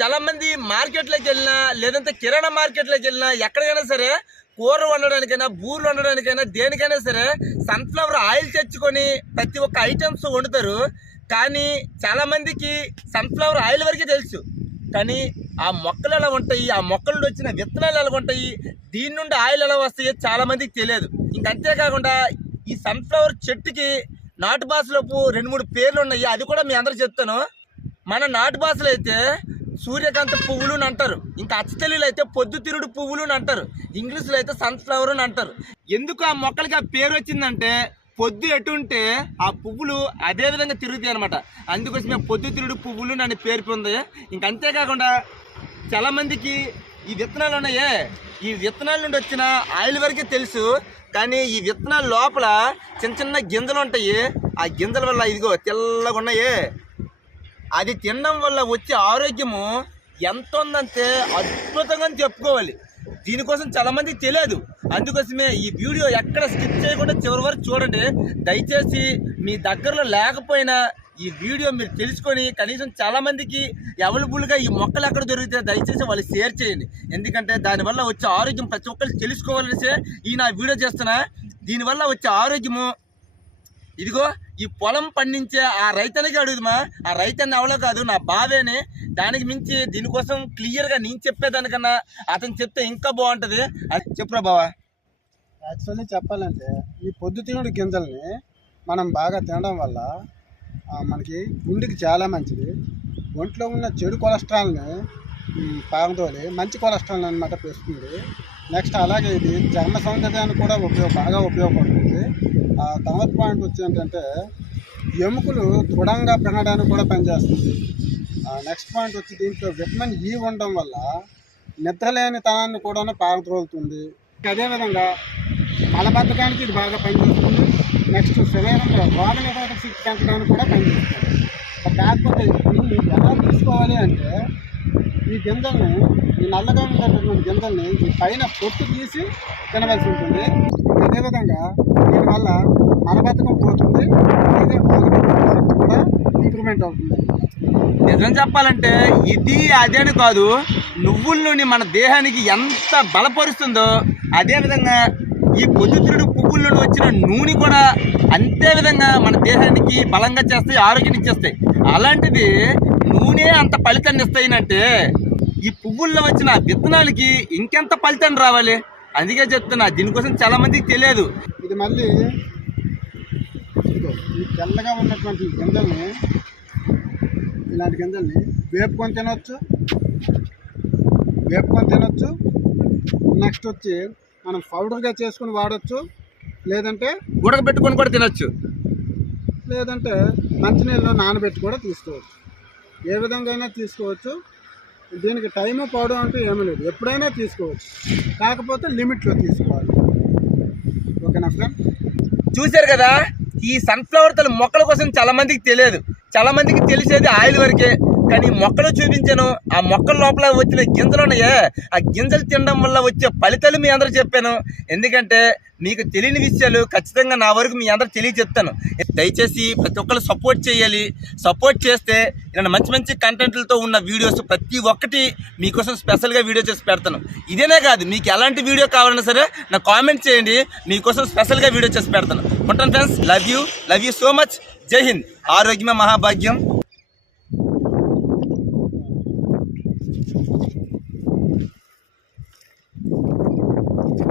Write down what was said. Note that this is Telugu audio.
చాలా మంది మార్కెట్లోకి వెళ్ళినా లేదంటే కిరాణా మార్కెట్లోకి వెళ్ళినా ఎక్కడికైనా సరే కూర వండడానికైనా బూర్లు వండడానికైనా దేనికైనా సరే సన్ఫ్లవర్ ఆయిల్ తెచ్చుకొని ప్రతి ఒక్క ఐటమ్స్ వండుతారు. కానీ చాలా మందికి సన్ఫ్లవర్ ఆయిల్ వరకే తెలుసు, కానీ ఆ మొక్కలు ఎలా ఉంటాయి, ఆ మొక్కల నుండి వచ్చిన విత్తనాలు ఎలా ఉంటాయి, దీని నుండి ఆయిల్ ఎలా వస్తాయో చాలా మందికి తెలియదు. ఇంకంతేకాకుండా ఈ సన్ఫ్లవర్ చెట్టుకి నాటు భాషలోపు 2-3 పేర్లు ఉన్నాయి, అది కూడా మీ అందరికి చెప్తాను. మన నాటు భాషలో అయితే సూర్యకాంత పువ్వులు అని అంటారు, ఇంకా అచ్చతెలుగులో అయితే పొద్దుతిరుడు పువ్వులు అని అంటారు, ఇంగ్లీష్లో అయితే సన్ఫ్లవర్ అని అంటారు. ఎందుకు ఆ మొక్కలకి ఆ పేరు వచ్చిందంటే పొద్దు ఎటు ఉంటే ఆ పువ్వులు అదే విధంగా తిరుగుతాయి అనమాట. అందుకోసమే పొద్దుతిరుడు పువ్వులు అని పేరు పొంది. ఇంకంతేకాకుండా చాలామందికి ఈ విత్తనాలు ఉన్నాయే, ఈ విత్తనాల నుండి వచ్చిన ఆయిల్ వరకే తెలుసు, కానీ ఈ విత్తనాల లోపల చిన్న చిన్న గింజలు ఉంటాయి. ఆ గింజల వల్ల ఇదిగో తెల్లగా ఉన్నాయి, అది తినడం వల్ల వచ్చే ఆరోగ్యము ఎంత ఉందంటే అద్భుతంగా చెప్పుకోవాలి. దీనికోసం చాలామందికి తెలియదు. అందుకోసమే ఈ వీడియో ఎక్కడ స్కిప్ చేయకుండా చివరి వరకు చూడండి. దయచేసి మీ దగ్గరలో లేకపోయినా ఈ వీడియో మీరు తెలుసుకొని కనీసం చాలామందికి అవైలబుల్గా ఈ మొక్కలు ఎక్కడ దొరికితే దయచేసి వాళ్ళు షేర్ చేయండి. ఎందుకంటే దానివల్ల వచ్చే ఆరోగ్యం ప్రతి ఒక్కరికి తెలుసుకోవాలనేసి ఈ నా వీడియో చేస్తున్నా. దీనివల్ల వచ్చే ఆరోగ్యము ఇదిగో ఈ పొలం పండించే ఆ రైతన్నకి అడుగుదమా, ఆ రైతన్న ఎవరో కాదు నా బావేనే. దానికి మించి దీనికోసం క్లియర్గా నేను చెప్పేదానికన్నా అతను చెప్తే ఇంకా బాగుంటుంది. అది చెప్పురా బావా. యాక్చువల్లీ చెప్పాలంటే ఈ పొద్దుతిరుగుడు గింజల్ని మనం బాగా తినడం వల్ల మనకి గుండెకి చాలా మంచిది. ఒంట్లో ఉన్న చెడు కొలెస్ట్రాల్ని పారదోలి మంచి కొలెస్ట్రాల్ అనమాట పెరుగుతుంది. నెక్స్ట్ అలాగే ఇది చర్మ సౌందర్యానికి కూడా బాగా ఉపయోగపడుతుంది. తర్వాత పాయింట్ వచ్చి ఏంటంటే ఎముకలు దృఢంగా పెరగడానికి కూడా పనిచేస్తుంది. నెక్స్ట్ పాయింట్ వచ్చి దీంట్లో విటమిన్ ఈ ఉండడం వల్ల నిద్రలేని తనాన్ని కూడా పారద్రోలుతుంది. అదేవిధంగా మలబద్ధకానికి ఇది బాగా పనిచేస్తుంది. నెక్స్ట్ శరీరంలో రోగ నిరోధక శక్తి పెంచడానికి కూడా పనిచేస్తుంది. కాకపోతే దీన్ని ఎలా తీసుకోవాలి అంటే ఈ గింజల్ని, ఈ నల్లగా ఉండేటటువంటి గింజల్ని ఈ పైన పొట్టు తీసి తినవలసి ఉంటుంది. అదేవిధంగా దీనివల్ల మలబద్ధకం పోతుంది, అలాగే రోగ నిరోధక శక్తి కూడా ఇంప్రూవ్మెంట్ అవుతుంది. నిజం చెప్పాలంటే ఇది అదే అని కాదు, నువ్వుల నూనె మన దేహానికి ఎంత బలపరుస్తుందో అదేవిధంగా ఈ పొద్దుతిరుడు పువ్వుల నుండి వచ్చిన నూనె కూడా అంతే విధంగా మన దేహానికి బలంగా చేస్తాయి, ఆరోగ్యాన్ని ఇచ్చేస్తాయి. అలాంటిది నూనె అంత ఫలితాన్ని ఇస్తాయినంటే ఈ పువ్వుల్లో వచ్చిన విత్తనాలకి ఇంకెంత ఫలితాన్ని రావాలి. అందుకే చెప్తున్నా, దీనికోసం చాలా మందికి తెలియదు. ఇది మళ్ళీ ఈ తెల్లగా ఉన్నటువంటి గింజల్ని, ఇలాంటి గింజల్ని వేపుకొని తినొచ్చు. నెక్స్ట్ వచ్చి మనం పౌడర్గా చేసుకుని వాడచ్చు, లేదంటే ఉడకబెట్టుకొని కూడా తినొచ్చు, లేదంటే మంచినీళ్ళలో నానబెట్టి కూడా తీసుకోవచ్చు. ఏ విధంగా అయినా తీసుకోవచ్చు. దీనికి టైము పౌడర్ అంటూ ఏమీ లేదు, ఎప్పుడైనా తీసుకోవచ్చు. కాకపోతే లిమిట్లో తీసుకోవాలి. ఓకేనా ఫ్రెండ్? చూశారు కదా, ఈ సన్ఫ్లవర్ తల మొక్కల కోసం చాలా మందికి తెలియదు. చాలా మందికి తెలిసేది ఆయిల్ వరకే. కానీ మొక్కలు చూపించాను, ఆ మొక్కల లోపల వచ్చిన గింజలు ఉన్నాయే, ఆ గింజలు తినడం వల్ల వచ్చే ఫలితాలు మీ అందరూ చెప్పాను. ఎందుకంటే మీకు తెలియని విషయాలు ఖచ్చితంగా నా వరకు మీ అందరూ తెలియజెప్తాను. దయచేసి ప్రతి ఒక్కరు సపోర్ట్ చేయాలి. సపోర్ట్ చేస్తే ఇలా మంచి మంచి కంటెంట్లతో ఉన్న వీడియోస్ ప్రతి ఒక్కటి మీకోసం స్పెషల్గా వీడియో చేసి పెడతాను. ఇదేనే కాదు, మీకు ఎలాంటి వీడియో కావాలన్నా సరే నాకు కామెంట్ చేయండి, మీకోసం స్పెషల్గా వీడియో చేసి పెడతాను. ఉంటాను friends, love you so much. జై హింద్. ఆరోగ్యమే మహాభాగ్యం.